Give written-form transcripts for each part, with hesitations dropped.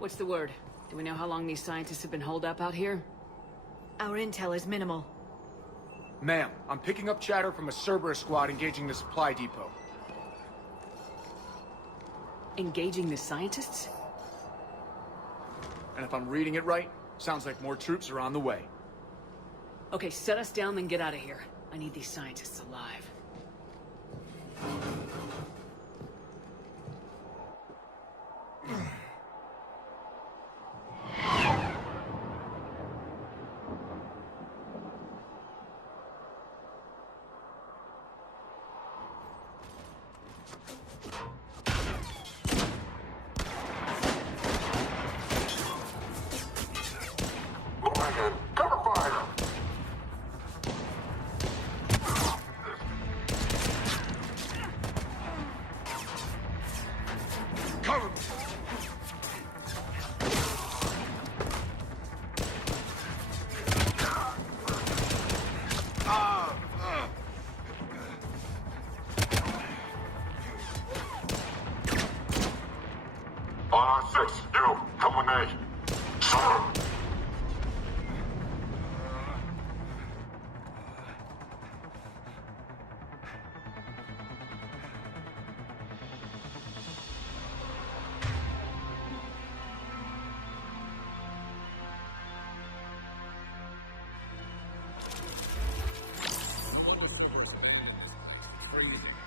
What's the word? Do we know how long these scientists have been holed up out here? Our intel is minimal. Ma'am, I'm picking up chatter from a Cerberus squad engaging the supply depot. Engaging the scientists? And if I'm reading it right, sounds like more troops are on the way. Okay, set us down, then get out of here. I need these scientists alive.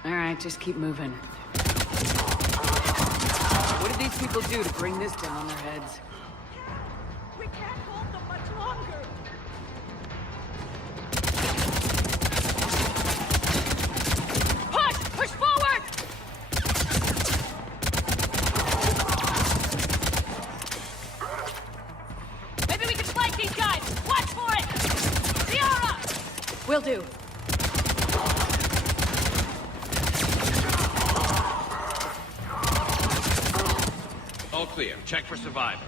Alright, just keep moving. What did these people do to bring this down on their heads? We can't hold them much longer. Push! Push forward! Maybe we can flank these guys! Watch for it! Tiara! Will do. All clear. Check for survivors.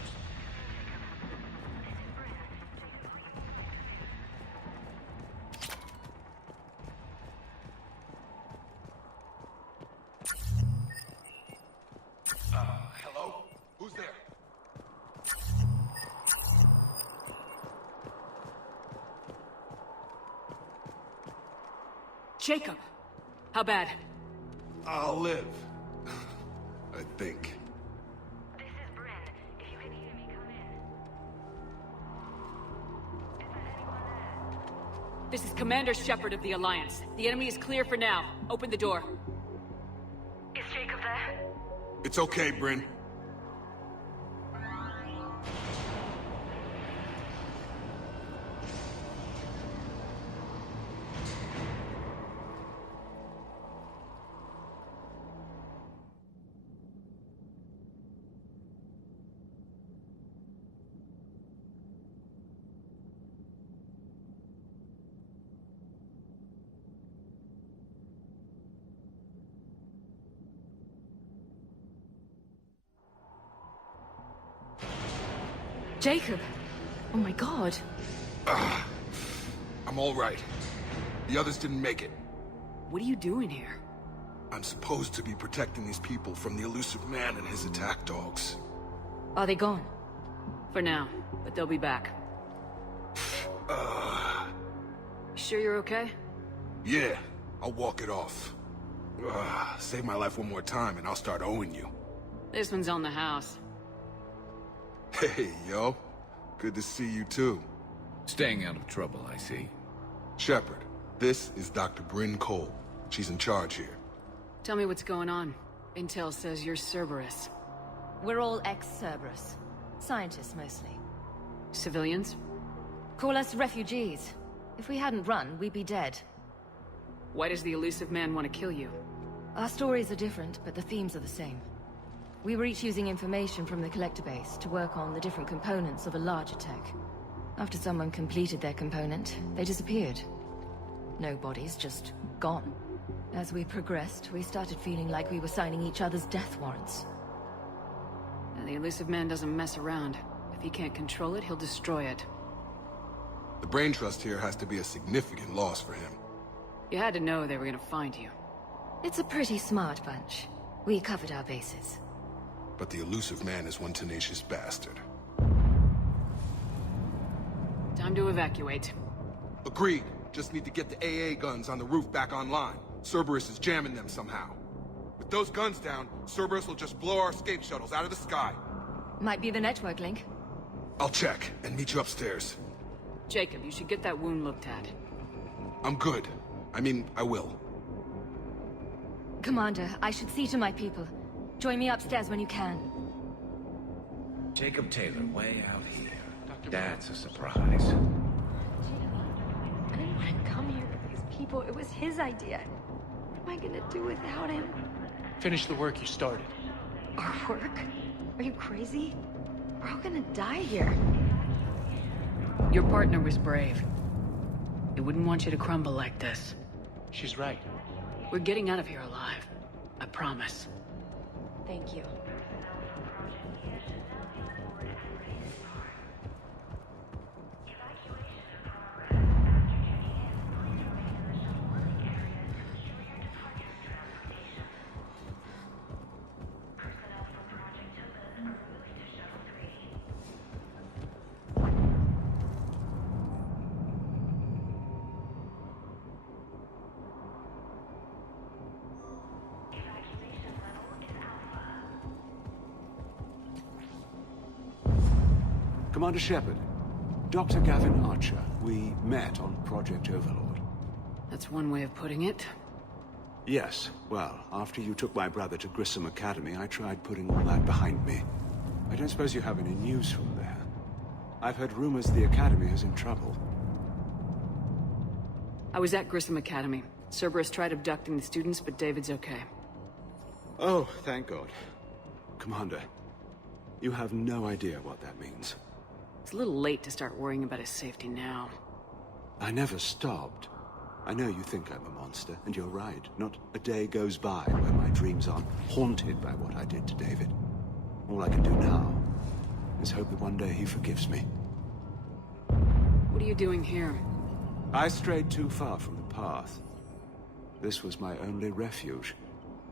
Hello? Who's there? Jacob! How bad? I'll live. I think. This is Bryn. If you can hear me, come in. Is there anyone there? This is Commander Shepard of the Alliance. The enemy is clear for now. Open the door. Is Jacob there? It's okay, Bryn. Jacob! Oh my god. I'm all right. The others didn't make it. What are you doing here? I'm supposed to be protecting these people from the elusive man and his attack dogs. Are they gone? For now, but they'll be back. Sure you're okay? Yeah, I'll walk it off. Save my life one more time and I'll start owing you. This one's on the house. Hey, yo. Good to see you too. Staying out of trouble, I see. Shepard, this is Dr. Bryn Cole. She's in charge here. Tell me what's going on. Intel says you're Cerberus. We're all ex-Cerberus. Scientists, mostly. Civilians? Call us refugees. If we hadn't run, we'd be dead. Why does the elusive man want to kill you? Our stories are different, but the themes are the same. We were each using information from the collector base to work on the different components of a larger tech. After someone completed their component, they disappeared. No bodies, just gone. As we progressed, we started feeling like we were signing each other's death warrants. And the elusive man doesn't mess around. If he can't control it, he'll destroy it. The brain trust here has to be a significant loss for him. You had to know they were gonna find you. It's a pretty smart bunch. We covered our bases. But the elusive man is one tenacious bastard. Time to evacuate. Agreed. Just need to get the AA guns on the roof back online. Cerberus is jamming them somehow. With those guns down, Cerberus will just blow our escape shuttles out of the sky. Might be the network link. I'll check and meet you upstairs. Jacob, you should get that wound looked at. I'm good. I mean, I will. Commander, I should see to my people. Join me upstairs when you can. Jacob Taylor, way out here. That's a surprise. I didn't want to come here with these people. It was his idea. What am I gonna do without him? Finish the work you started. Our work? Are you crazy? We're all gonna die here. Your partner was brave. He wouldn't want you to crumble like this. She's right. We're getting out of here alive. I promise. Thank you. Commander Shepard, Dr. Gavin Archer, we met on Project Overlord. That's one way of putting it. Yes, well, after you took my brother to Grissom Academy, I tried putting all that behind me. I don't suppose you have any news from there. I've heard rumors the Academy is in trouble. I was at Grissom Academy. Cerberus tried abducting the students, but David's okay. Oh, thank God. Commander, you have no idea what that means. It's a little late to start worrying about his safety now. I never stopped. I know you think I'm a monster, and you're right. Not a day goes by where my dreams aren't haunted by what I did to David. All I can do now is hope that one day he forgives me. What are you doing here? I strayed too far from the path. This was my only refuge.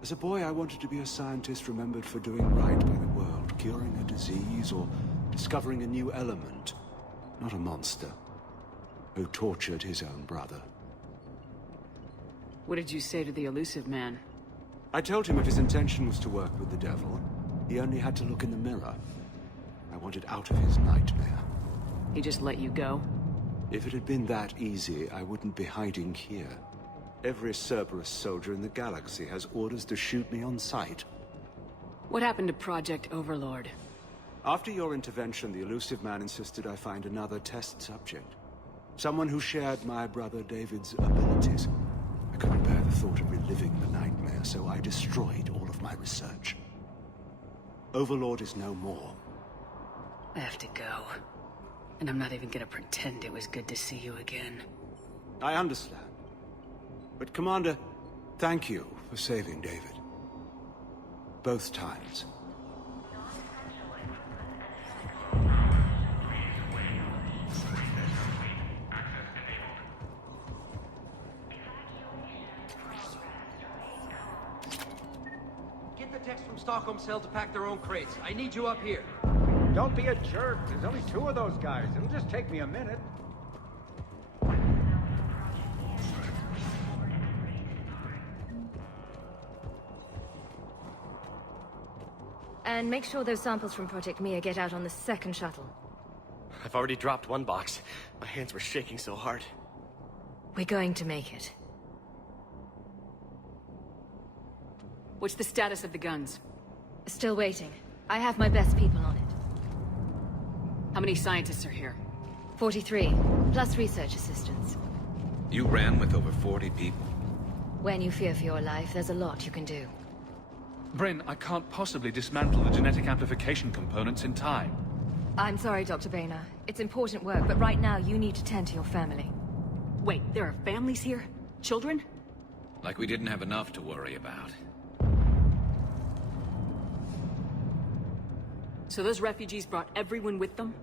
As a boy, I wanted to be a scientist remembered for doing right by the world, curing a disease or discovering a new element. Not a monster who tortured his own brother. What did you say to the elusive man? I told him if his intention was to work with the devil, he only had to look in the mirror. I wanted out of his nightmare. He just let you go? If it had been that easy, I wouldn't be hiding here. Every Cerberus soldier in the galaxy has orders to shoot me on sight. What happened to Project Overlord? After your intervention, the elusive man insisted I find another test subject. Someone who shared my brother David's abilities. I couldn't bear the thought of reliving the nightmare, so I destroyed all of my research. Overlord is no more. I have to go. And I'm not even gonna pretend it was good to see you again. I understand. But Commander, thank you for saving David. Both times. Get the techs from Stockholm Cell to pack their own crates. I need you up here. Don't be a jerk. There's only 2 of those guys. It'll just take me a minute. And make sure those samples from Project Mia get out on the second shuttle. I've already dropped one box. My hands were shaking so hard. We're going to make it. What's the status of the guns? Still waiting. I have my best people on it. How many scientists are here? 43, plus research assistants. You ran with over 40 people. When you fear for your life, there's a lot you can do. Bryn, I can't possibly dismantle the genetic amplification components in time. I'm sorry, Dr. Boehner. It's important work, but right now you need to tend to your family. Wait, there are families here? Children? Like we didn't have enough to worry about. So those refugees brought everyone with them?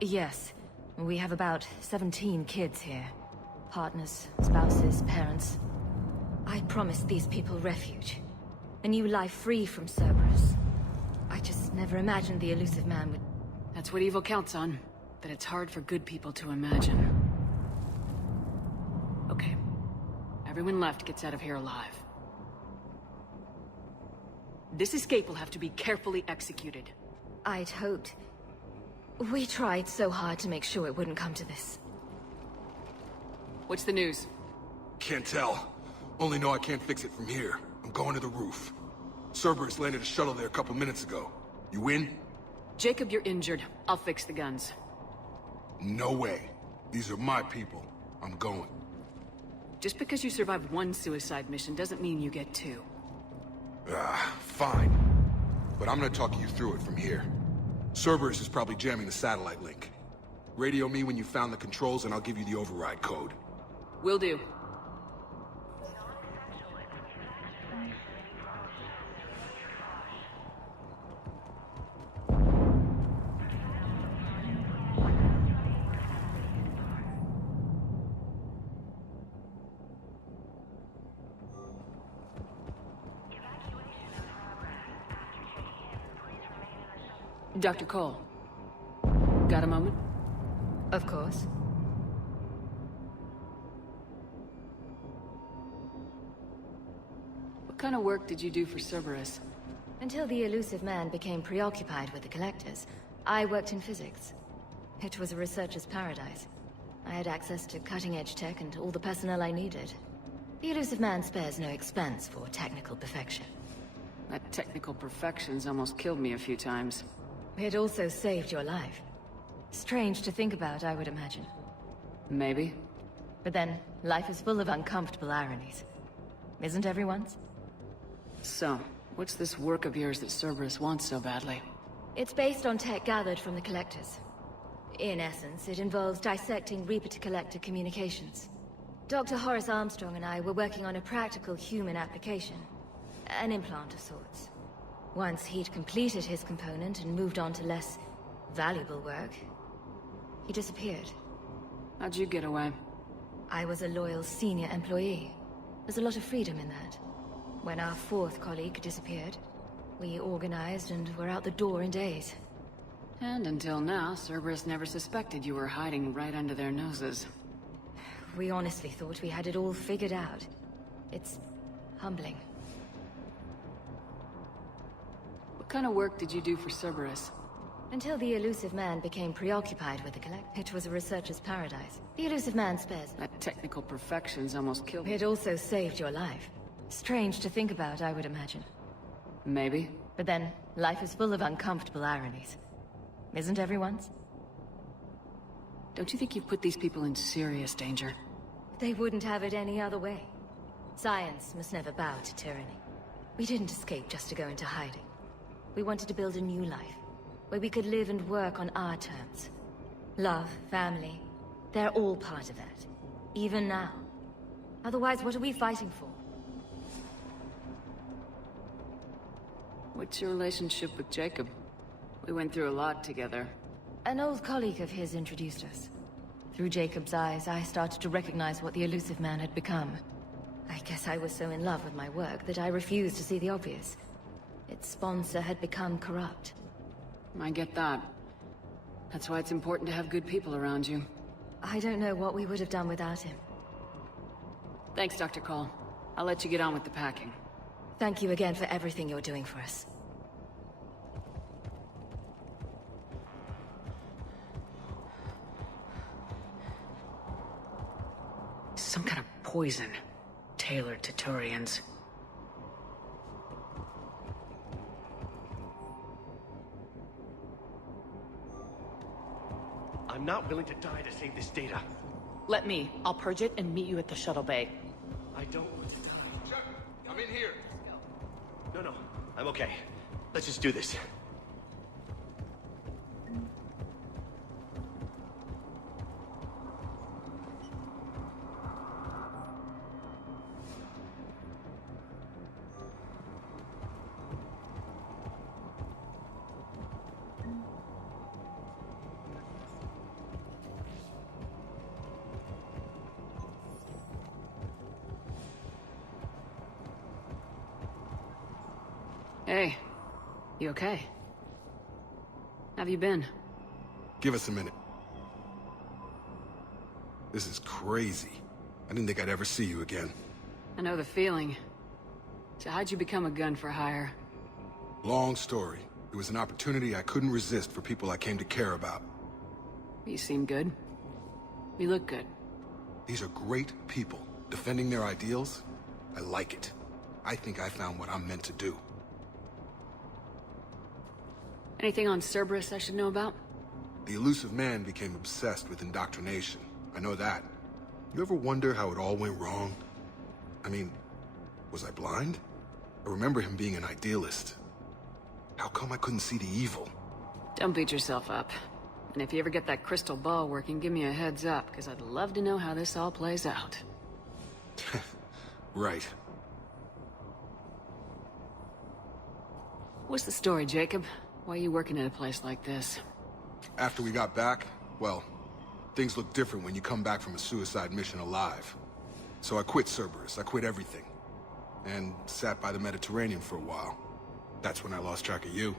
Yes. We have about 17 kids here. Partners, spouses, parents. I promised these people refuge. A new life free from Cerberus. I just never imagined the elusive man would... That's what evil counts on. That it's hard for good people to imagine. Okay. Everyone left gets out of here alive. This escape will have to be carefully executed. I'd hoped. We tried so hard to make sure it wouldn't come to this. What's the news? Can't tell. Only know I can't fix it from here. I'm going to the roof. Cerberus landed a shuttle there a couple minutes ago. You in? Jacob, you're injured. I'll fix the guns. No way. These are my people. I'm going. Just because you survived one suicide mission doesn't mean you get two. Fine. But I'm gonna talk you through it from here. Cerberus is probably jamming the satellite link. Radio me when you found the controls and I'll give you the override code. Will do. Dr. Cole, got a moment? Of course. What kind of work did you do for Cerberus? Until the elusive man became preoccupied with the Collectors, I worked in physics. It was a researcher's paradise. I had access to cutting-edge tech and all the personnel I needed. The elusive man spares no expense for technical perfection. That technical perfection's almost killed me a few times. It also saved your life. Strange to think about, I would imagine. Maybe. But then, life is full of uncomfortable ironies. Isn't everyone's? So, what's this work of yours that Cerberus wants so badly? It's based on tech gathered from the Collectors. In essence, it involves dissecting Reaper-to-Collector communications. Dr. Horace Armstrong and I were working on a practical human application. An implant of sorts. Once he'd completed his component and moved on to less valuable work, he disappeared. How'd you get away? I was a loyal senior employee. There's a lot of freedom in that. When our fourth colleague disappeared, we organized and were out the door in days. And until now, Cerberus never suspected you were hiding right under their noses. We honestly thought we had it all figured out. It's humbling. What kind of work did you do for Cerberus? Until the elusive man became preoccupied with the it was a researcher's paradise. The elusive man spares. That technical perfection's almost killed me. It also saved your life. Strange to think about, I would imagine. Maybe. But then, life is full of uncomfortable ironies. Isn't everyone's? Don't you think you've put these people in serious danger? They wouldn't have it any other way. Science must never bow to tyranny. We didn't escape just to go into hiding. We wanted to build a new life, where we could live and work on our terms. Love, family, they're all part of that. Even now. Otherwise, what are we fighting for? What's your relationship with Jacob? We went through a lot together. An old colleague of his introduced us. Through Jacob's eyes, I started to recognize what the elusive man had become. I guess I was so in love with my work that I refused to see the obvious. Its sponsor had become corrupt. I get that. That's why it's important to have good people around you. I don't know what we would have done without him. Thanks, Dr. Cole. I'll let you get on with the packing. Thank you again for everything you're doing for us. Some kind of poison, tailored to Turians. I'm not willing to die to save this data. Let me. I'll purge it and meet you at the shuttle bay. I don't want to die. Chuck, I'm in here. No, I'm okay. Let's just do this. Hey, you okay? Have you been? Give us a minute. This is crazy. I didn't think I'd ever see you again. I know the feeling. So how'd you become a gun for hire? Long story. It was an opportunity I couldn't resist for people I came to care about. You seem good. You look good. These are great people, defending their ideals. I like it. I think I found what I'm meant to do. Anything on Cerberus I should know about? The elusive man became obsessed with indoctrination. I know that. You ever wonder how it all went wrong? I mean, was I blind? I remember him being an idealist. How come I couldn't see the evil? Don't beat yourself up. And if you ever get that crystal ball working, give me a heads up, because I'd love to know how this all plays out. Right. What's the story, Jacob? Why are you working at a place like this? After we got back, well, things look different when you come back from a suicide mission alive. So I quit Cerberus, I quit everything. And sat by the Mediterranean for a while. That's when I lost track of you.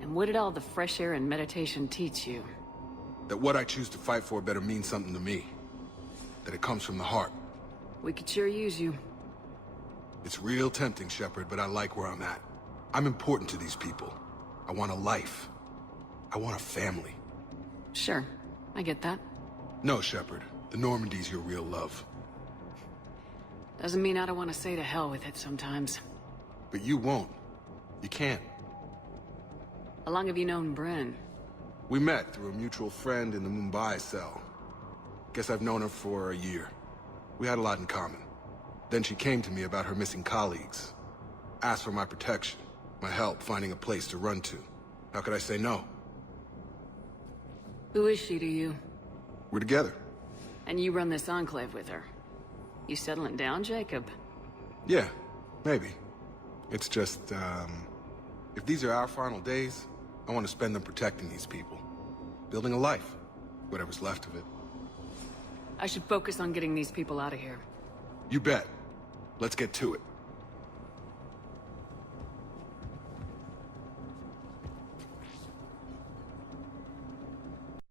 And what did all the fresh air and meditation teach you? That what I choose to fight for better mean something to me. That it comes from the heart. We could sure use you. It's real tempting, Shepard, but I like where I'm at. I'm important to these people. I want a life. I want a family. Sure, I get that. No, Shepard. The Normandy's your real love. Doesn't mean I don't want to say to hell with it sometimes. But you won't. You can't. How long have you known Bryn? We met through a mutual friend in the Mumbai cell. Guess I've known her for a year. We had a lot in common. Then she came to me about her missing colleagues. Asked for my protection, my help finding a place to run to. How could I say no? Who is she to you? We're together. And you run this enclave with her. You settling down, Jacob? Yeah, maybe. It's just, if these are our final days, I want to spend them protecting these people. Building a life. Whatever's left of it. I should focus on getting these people out of here. You bet. Let's get to it.